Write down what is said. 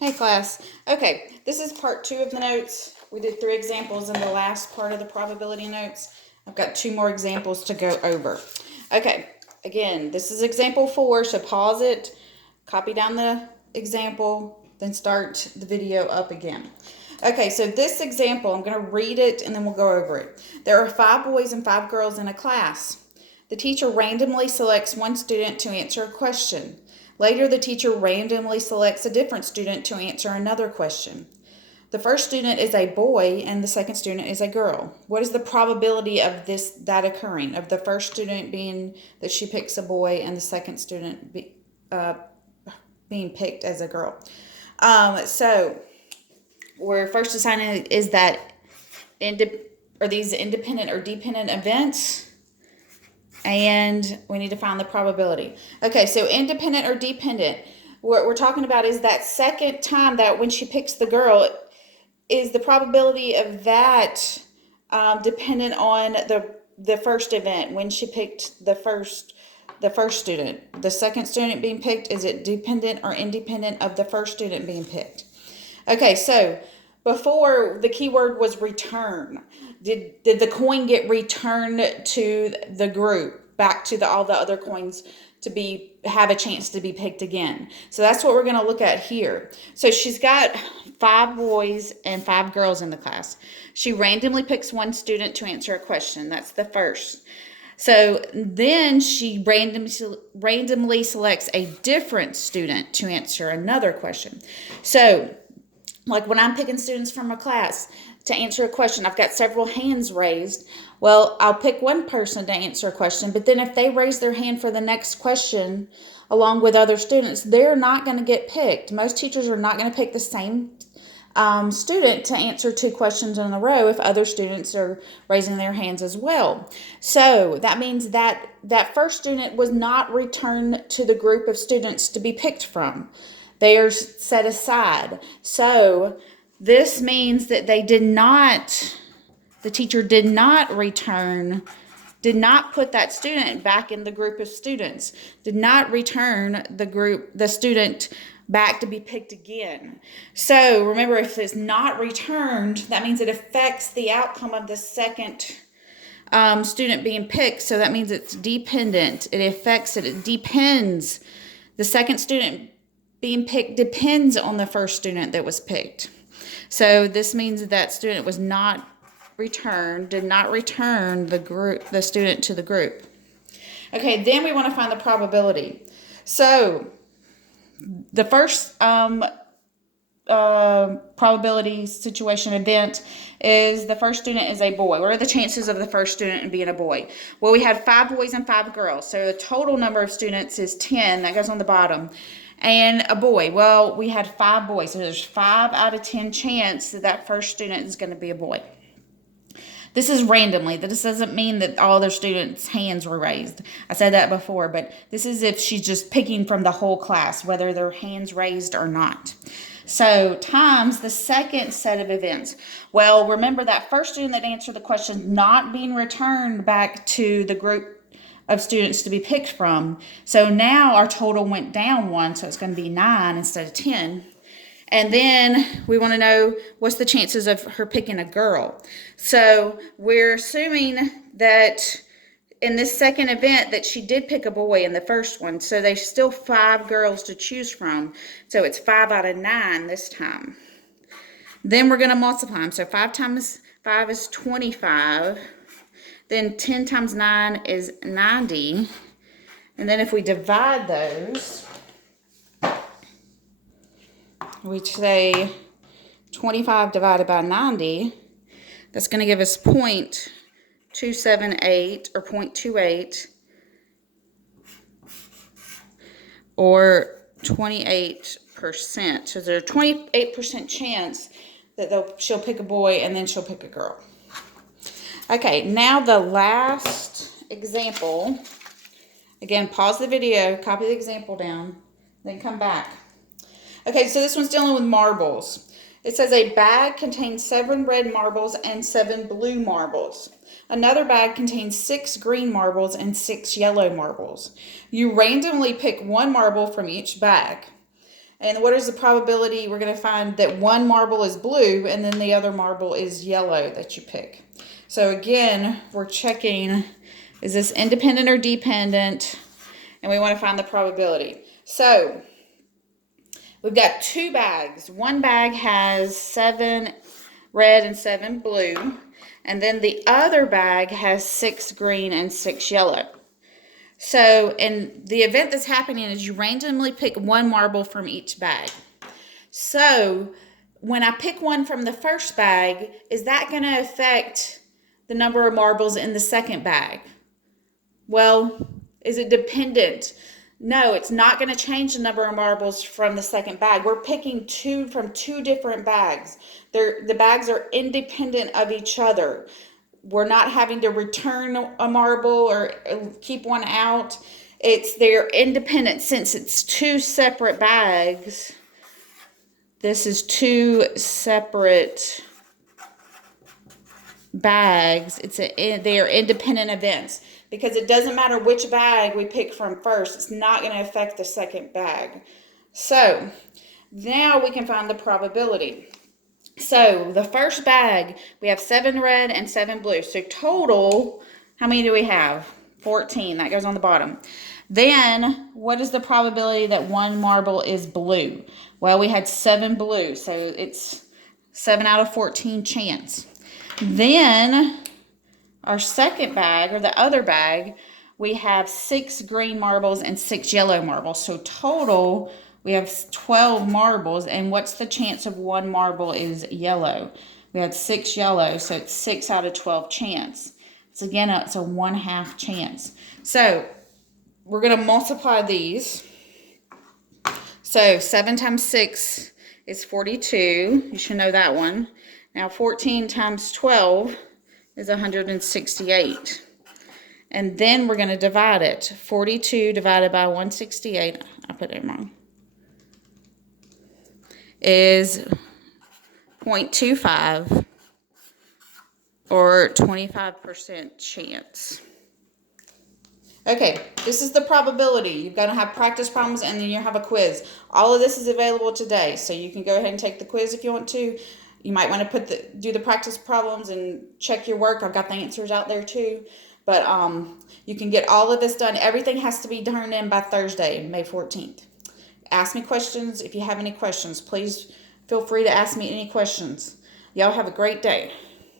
Hey class. Okay, this is part 2 of the notes. We did 3 examples in the last part of the probability notes. I've got 2 more examples to go over. Okay, again, this is example 4, so pause it, copy down the example, then start the video up again. Okay, so this example, I'm going to read it and then we'll go over it. There are 5 boys and 5 girls in a class. The teacher randomly selects one student to answer a question. Later, the teacher randomly selects a different student to answer another question. The first student is a boy and the second student is a girl. What is the probability of that occurring? Of the first student being that she picks a boy and the second student being picked as a girl. So we're first deciding is that are these independent or dependent events? And we need to find the probability. Okay, so independent or dependent. What we're talking about is that second time that when she picks the girl, is the probability of that dependent on the first event when she picked the first student. The second student being picked, is it dependent or independent of the first student being picked? Okay, so before the keyword was return. Did the coin get returned to the group, back to all the other coins to have a chance to be picked again? So that's what we're going to look at here. So she's got 5 boys and 5 girls in the class. She randomly picks one student to answer a question. That's the first. So then she randomly selects a different student to answer another question. So like when I'm picking students from a class to answer a question, I've got several hands raised. Well, I'll pick one person to answer a question, but then if they raise their hand for the next question along with other students, they're not going to get picked. Most teachers are not going to pick the same student to answer 2 questions in a row if other students are raising their hands as well. So that means that first student was not returned to the group of students to be picked from. They are set aside. So this means that the teacher did not put that student back in the group of students, did not return the student back to be picked again. So remember, if it's not returned, that means it affects the outcome of the second student being picked. So that means it's dependent. It depends. The second student being picked depends on the first student that was picked. So this means that student was not returned, did not return the student to the group. Okay, then we want to find the probability. So the first probability situation event is the first student is a boy. What are the chances of the first student being a boy? Well, we had 5 boys and 5 girls. So the total number of students is 10. That goes on the bottom. And a boy. Well, we had 5 boys. So there's 5 out of 10 chance that first student is going to be a boy. This is randomly. This doesn't mean that all their students' hands were raised. I said that before, but this is if she's just picking from the whole class, whether their hands raised or not. So times the second set of events. Well, remember that first student that answered the question not being returned back to the group of students to be picked from. So now our total went down 1, so it's going to be 9 instead of 10. And then we want to know what's the chances of her picking a girl. So we're assuming that in this second event that she did pick a boy in the first one. So there's still 5 girls to choose from. So it's 5 out of 9 this time. Then we're going to multiply them. So 5 times 5 is 25. Then 10 times 9 is 90. And then if we divide those, we say 25 divided by 90, that's going to give us 0.278 or 0.28 or 28%. So there's a 28% chance that she'll pick a boy and then she'll pick a girl. Okay, now the last example. Again, pause the video, copy the example down, then come back. Okay, so this one's dealing with marbles. It says a bag contains 7 red marbles and 7 blue marbles. Another bag contains 6 green marbles and 6 yellow marbles. You randomly pick 1 marble from each bag. And what is the probability? We're going to find that one marble is blue and then the other marble is yellow that you pick. So again, we're checking, is this independent or dependent? And we want to find the probability. So we've got 2 bags. One bag has 7 red and 7 blue. And then the other bag has 6 green and 6 yellow. So, and the event that's happening is you randomly pick one marble from each bag. So, when I pick one from the first bag, is that going to affect the number of marbles in the second bag? Well, is it dependent? No, it's not going to change the number of marbles from the second bag. We're picking 2 from 2 different bags. The bags are independent of each other. We're not having to return a marble or keep one out. They're independent. Since it's 2 separate bags, this is 2 separate bags. They are independent events because it doesn't matter which bag we pick from first. It's not going to affect the second bag. So now we can find the probability. So the first bag, we have 7 red and 7 blue. So total, how many do we have? 14. That goes on the bottom. Then, what is the probability that one marble is blue? Well, we had 7 blue, so it's 7 out of 14 chance. Then, our second bag, or the other bag, we have 6 green marbles and 6 yellow marbles. So total, we have 12 marbles, and what's the chance of one marble is yellow? We had 6 yellow, so it's 6 out of 12 chance. So again, it's a 1/2 chance. So we're going to multiply these. So 7 times 6 is 42. You should know that one. Now 14 times 12 is 168. And then we're going to divide it. 42 divided by 168. I put it wrong. Is 0.25 or 25% chance. Okay, this is the probability. You're going to have practice problems and then you have a quiz. All of this is available today, so you can go ahead and take the quiz if you want to. You might want to do the practice problems and check your work. I've got the answers out there too. But you can get all of this done. Everything has to be turned in by Thursday, May 14th. Ask me questions. If you have any questions, please feel free to ask me any questions. Y'all have a great day.